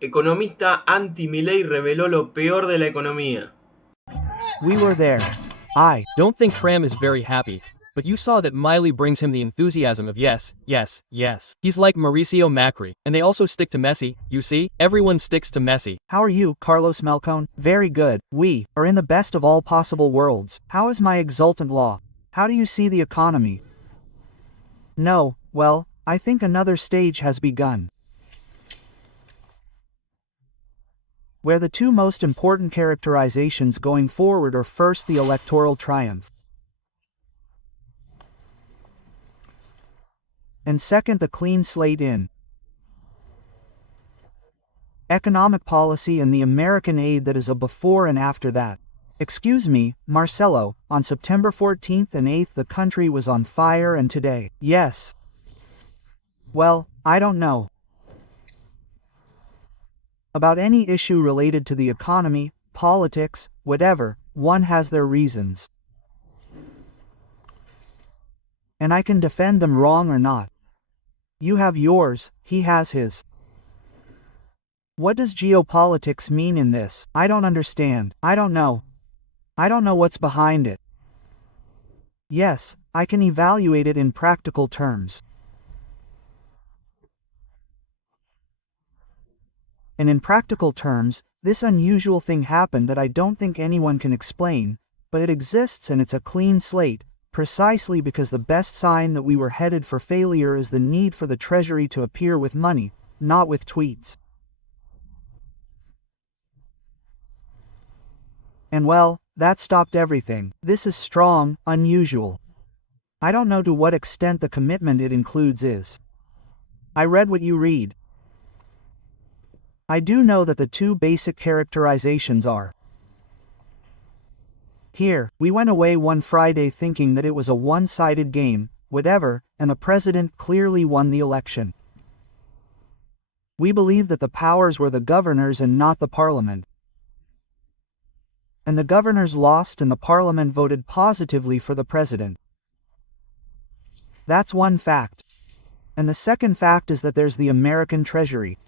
Economista anti-Milei reveló lo peor de la economía. We were there. I Don't think Tram is very happy, but you saw that Milei brings him the enthusiasm of yes, yes, yes. He's like Mauricio Macri, and they also stick to Messi, you see? Everyone sticks to Messi. How are you, Carlos Melcon? Very good. We are in the best of all possible worlds. How is my exultant law? How do you see the economy? No, well, I think another stage has begun, where the two most important characterizations going forward are first the electoral triumph, and second the clean slate in economic policy and the American aid that is a before and after that. Excuse me, Marcelo, on September 14th and 8th the country was on fire and today, yes. Well, I don't know about any issue related to the economy, politics, whatever, one has their reasons. And I can defend them wrong or not. You have yours, he has his. What does geopolitics mean in this? I don't understand. I don't know. I don't know what's behind it. Yes, I can evaluate it in practical terms. And in practical terms, this unusual thing happened that I don't think anyone can explain, but it exists and it's a clean slate, precisely because the best sign that we were headed for failure is the need for the Treasury to appear with money, not with tweets. And well, that stopped everything. This is strong, unusual. I don't know to what extent the commitment it includes is. I read what you read. I do know that the two basic characterizations are. Here, we went away one Friday thinking that it was a one-sided game, whatever, and the president clearly won the election. We believed that the powers were the governors and not the parliament. And the governors lost and the parliament voted positively for the president. That's one fact. And the second fact is that there's the American Treasury.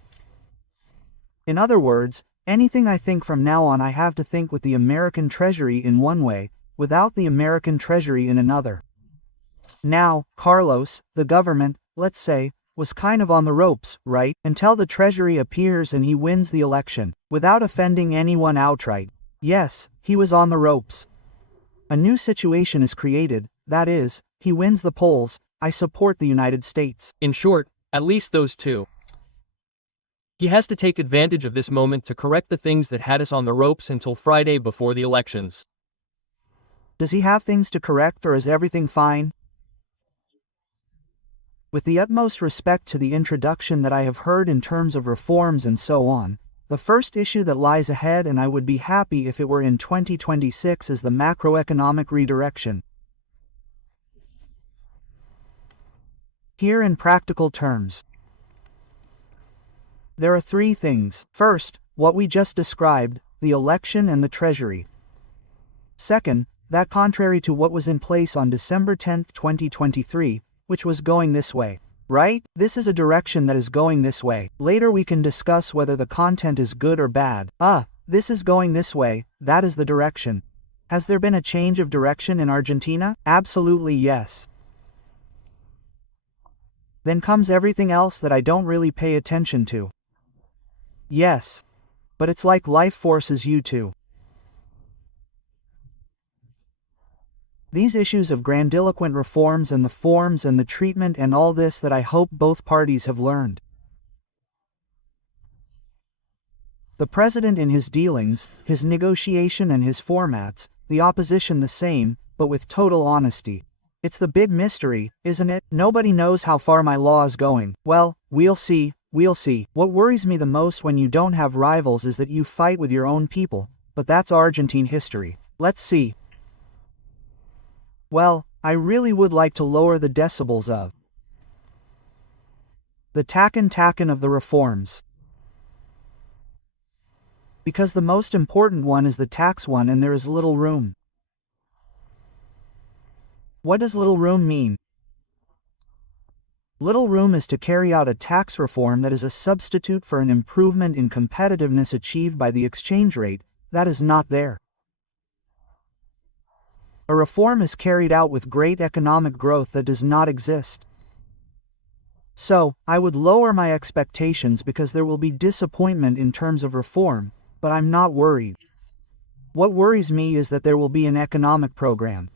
In other words, anything I think from now on I have to think with the American Treasury in one way, without the American Treasury in another. Now, Carlos, the government, let's say, was kind of on the ropes, right? Until the Treasury appears and he wins the election, without offending anyone outright. Yes, he was on the ropes. A new situation is created, that is, he wins the polls, I support the United States. In short, at least those two. He has to take advantage of this moment to correct the things that had us on the ropes until Friday before the elections. Does he have things to correct or is everything fine? With the utmost respect to the introduction that I have heard in terms of reforms and so on, the first issue that lies ahead, and I would be happy if it were in 2026, is the macroeconomic redirection. Here in practical terms, there are three things. First, what we just described, the election and the Treasury. Second, that contrary to what was in place on December 10, 2023, which was going this way. Right? This is a direction that is going this way. Later we can discuss whether the content is good or bad. This is going this way, that is the direction. Has there been a change of direction in Argentina? Absolutely yes. Then comes everything else that I don't really pay attention to. Yes. But it's like life forces you to. These issues of grandiloquent reforms and the forms and the treatment and all this that I hope both parties have learned. The president in his dealings, his negotiation and his formats, the opposition the same, but with total honesty. It's the big mystery, isn't it? Nobody knows how far my law is going. Well, we'll see, we'll see. What worries me the most when you don't have rivals is that you fight with your own people, but that's Argentine history. Let's see. Well, I really would like to lower the decibels of the tacken of the reforms. Because the most important one is the tax one and there is little room. What does little room mean? Little room is to carry out a tax reform that is a substitute for an improvement in competitiveness achieved by the exchange rate that is not there. A reform is carried out with great economic growth that does not exist. So, I would lower my expectations because there will be disappointment in terms of reform, but I'm not worried. What worries me is that there will be an economic program.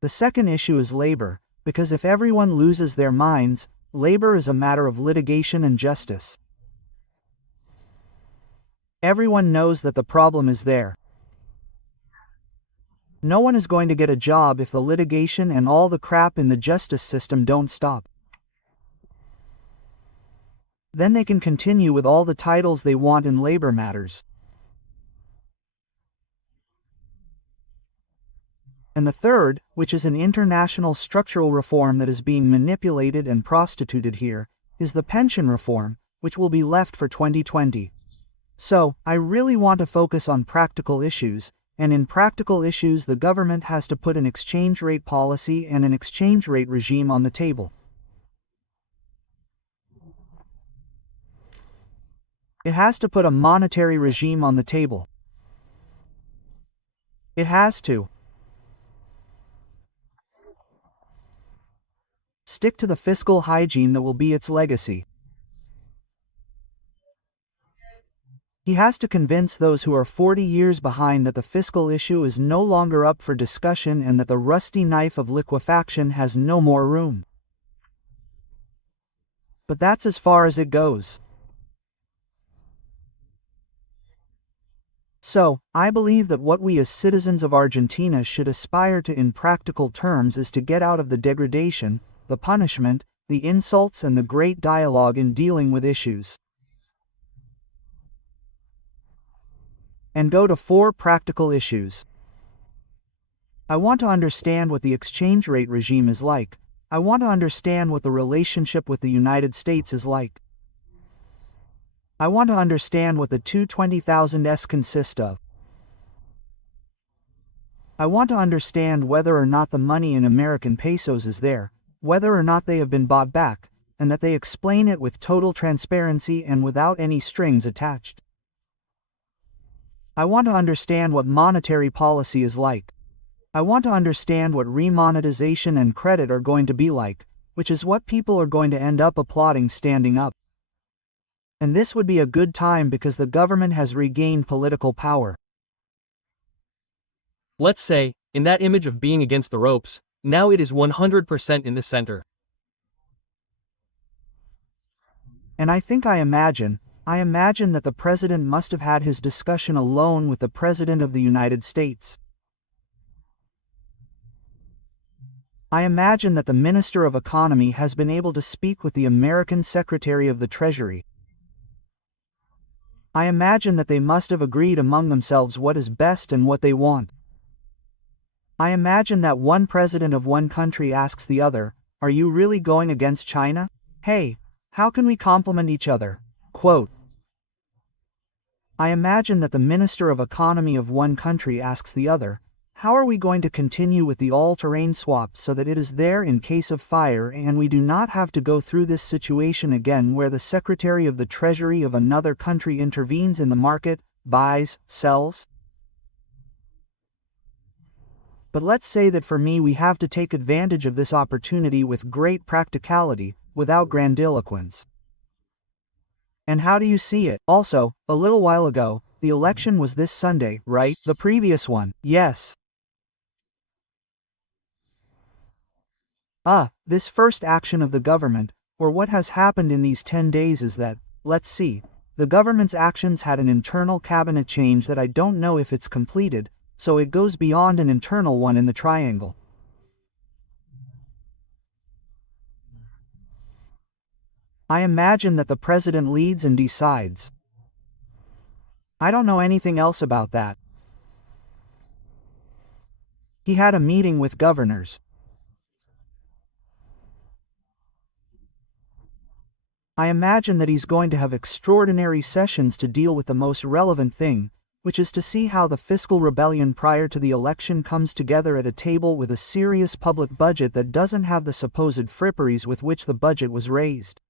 The second issue is labor, because if everyone loses their minds, labor is a matter of litigation and justice. Everyone knows that the problem is there. No one is going to get a job if the litigation and all the crap in the justice system don't stop. Then they can continue with all the titles they want in labor matters. And the third, which is an international structural reform that is being manipulated and prostituted here, is the pension reform, which will be left for 2020. So, I really want to focus on practical issues, and in practical issues the government has to put an exchange rate policy and an exchange rate regime on the table. It has to put a monetary regime on the table. It has to stick to the fiscal hygiene that will be its legacy. He has to convince those who are 40 years behind that the fiscal issue is no longer up for discussion and that the rusty knife of liquefaction has no more room. But that's as far as it goes. So, I believe that what we as citizens of Argentina should aspire to in practical terms is to get out of the degradation, the punishment, the insults and the great dialogue in dealing with issues. And go to 4 practical issues. I want to understand what the exchange rate regime is like. I want to understand what the relationship with the United States is like. I want to understand what the 220,000s consist of. I want to understand whether or not the money in American pesos is there, whether or not they have been bought back, and that they explain it with total transparency and without any strings attached. I want to understand what monetary policy is like. I want to understand what remonetization and credit are going to be like, which is what people are going to end up applauding standing up. And this would be a good time because the government has regained political power. Let's say, in that image of being against the ropes, now it is 100% in the center. And I imagine that the president must have had his discussion alone with the president of the United States. I imagine that the Minister of Economy has been able to speak with the American Secretary of the Treasury. I imagine that they must have agreed among themselves what is best and what they want. I imagine that one president of one country asks the other, "Are you really going against China? Hey, how can we complement each other?" Quote. I imagine that the Minister of Economy of one country asks the other, "How are we going to continue with the all-terrain swap so that it is there in case of fire and we do not have to go through this situation again where the Secretary of the Treasury of another country intervenes in the market, buys, sells?" But let's say that for me we have to take advantage of this opportunity with great practicality, without grandiloquence. And how do you see it? Also, a little while ago, the election was this Sunday, right? The previous one, yes. This first action of the government, or what has happened in these 10 days is that, let's see, the government's actions had an internal cabinet change that I don't know if it's completed, so it goes beyond an internal one in the triangle. I imagine that the president leads and decides. I don't know anything else about that. He had a meeting with governors. I imagine that he's going to have extraordinary sessions to deal with the most relevant thing, which is to see how the fiscal rebellion prior to the election comes together at a table with a serious public budget that doesn't have the supposed fripperies with which the budget was raised.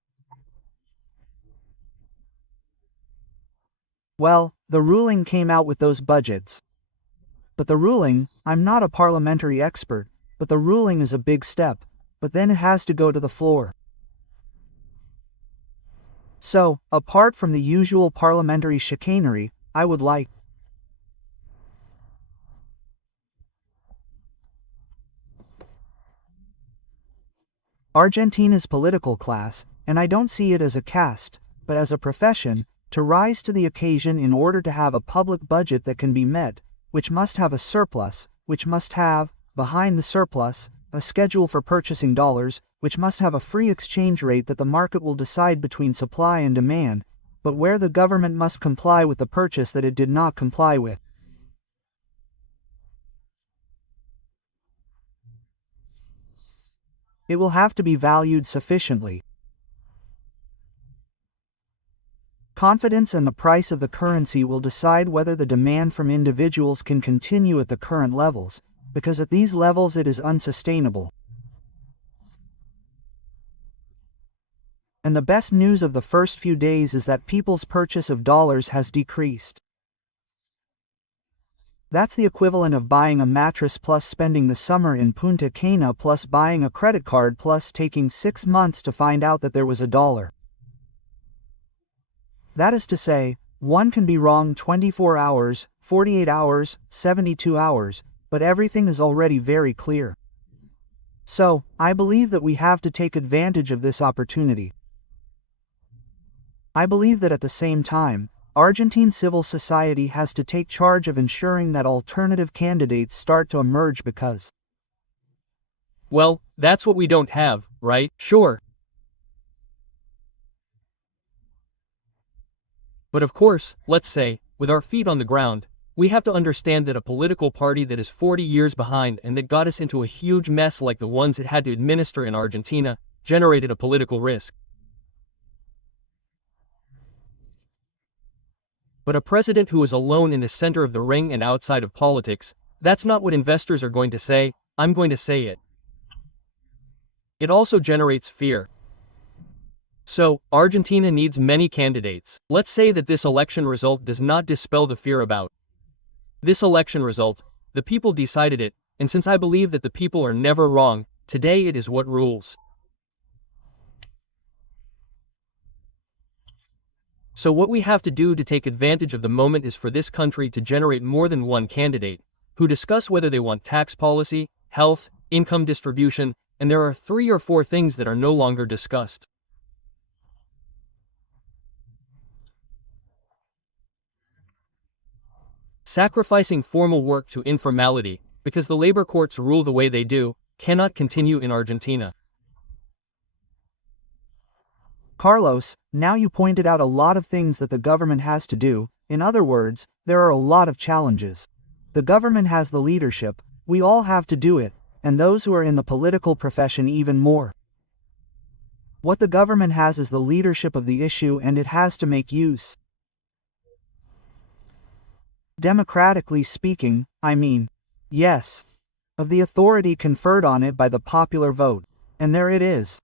Well, the ruling came out with those budgets. But the ruling, I'm not a parliamentary expert, but the ruling is a big step, but then it has to go to the floor. So, apart from the usual parliamentary chicanery, I would like Argentina's political class, and I don't see it as a caste, but as a profession, to rise to the occasion in order to have a public budget that can be met, which must have a surplus, which must have, behind the surplus, a schedule for purchasing dollars, which must have a free exchange rate that the market will decide between supply and demand, but where the government must comply with the purchase that it did not comply with. It will have to be valued sufficiently. Confidence and the price of the currency will decide whether the demand from individuals can continue at the current levels, because at these levels it is unsustainable. And the best news of the first few days is that people's purchase of dollars has decreased. That's the equivalent of buying a mattress plus spending the summer in Punta Cana plus buying a credit card plus taking 6 months to find out that there was $1. That is to say, one can be wrong 24 hours, 48 hours, 72 hours, but everything is already very clear. So, I believe that we have to take advantage of this opportunity. I believe that at the same time, Argentine civil society has to take charge of ensuring that alternative candidates start to emerge because, Well, that's what we don't have, right? Sure. But of course, let's say, with our feet on the ground, we have to understand that a political party that is 40 years behind and that got us into a huge mess like the ones it had to administer in Argentina, generated a political risk. But a president who is alone in the center of the ring and outside of politics, that's not what investors are going to say. I'm going to say it. It also generates fear. So, Argentina needs many candidates. Let's say that this election result does not dispel the fear about this election result. The people decided it, and since I believe that the people are never wrong, today it is what rules. So what we have to do to take advantage of the moment is for this country to generate more than one candidate, who discuss whether they want tax policy, health, income distribution, and there are 3 or 4 things that are no longer discussed. Sacrificing formal work to informality, because the labor courts rule the way they do, cannot continue in Argentina. Carlos, now you pointed out a lot of things that the government has to do. In other words, there are a lot of challenges. The government has the leadership, we all have to do it, and those who are in the political profession even more. What the government has is the leadership of the issue and it has to make use. Democratically speaking, I mean, yes, of the authority conferred on it by the popular vote, and there it is.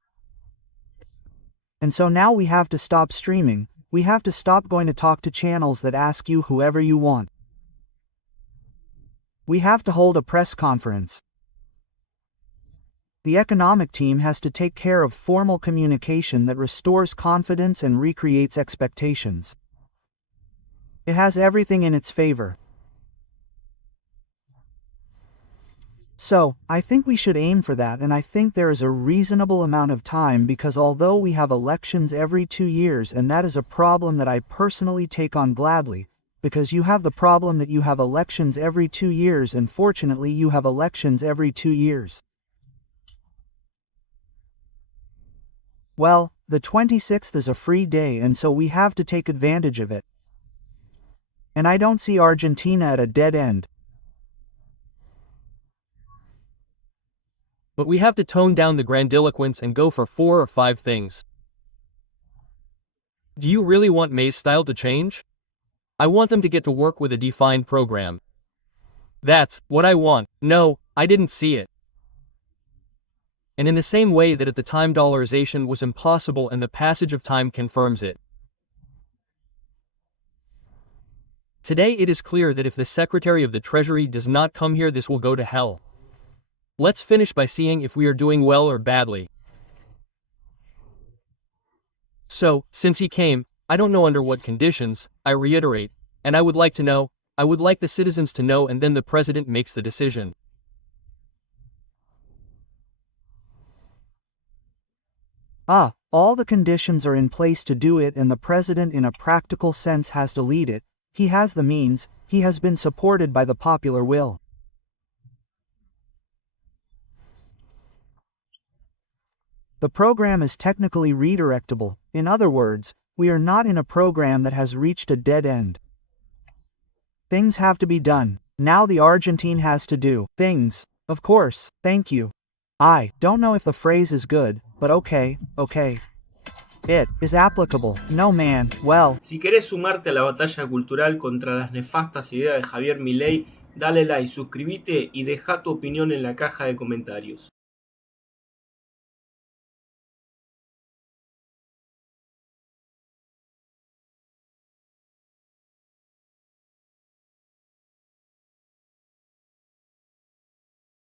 And so now we have to stop streaming, we have to stop going to talk to channels that ask you whoever you want. We have to hold a press conference. The economic team has to take care of formal communication that restores confidence and recreates expectations. It has everything in its favor. So, I think we should aim for that, and I think there is a reasonable amount of time because although we have elections every 2 years, and that is a problem that I personally take on gladly, because you have the problem that you have elections every 2 years and fortunately you have elections every 2 years. Well, the 26th is a free day and so we have to take advantage of it. And I don't see Argentina at a dead end. But we have to tone down the grandiloquence and go for 4 or 5 things. Do you really want May's style to change? I want them to get to work with a defined program. That's what I want. No, I didn't see it. And in the same way that at the time dollarization was impossible and the passage of time confirms it. Today it is clear that if the Secretary of the Treasury does not come here, this will go to hell. Let's finish by seeing if we are doing well or badly. So, since he came, I don't know under what conditions, I reiterate, and I would like to know, I would like the citizens to know, and then the president makes the decision. All the conditions are in place to do it, and the president in a practical sense has to lead it. He has the means, he has been supported by the popular will. The program is technically redirectable. In other words, we are not in a program that has reached a dead end. Things have to be done. Now the Argentine has to do things. Of course, thank you. I don't know if the phrase is good, but okay. It is applicable. No man, well. Si querés sumarte a la batalla cultural contra las nefastas ideas de Javier Milei, dale like, suscríbete y deja tu opinión en la caja de comentarios.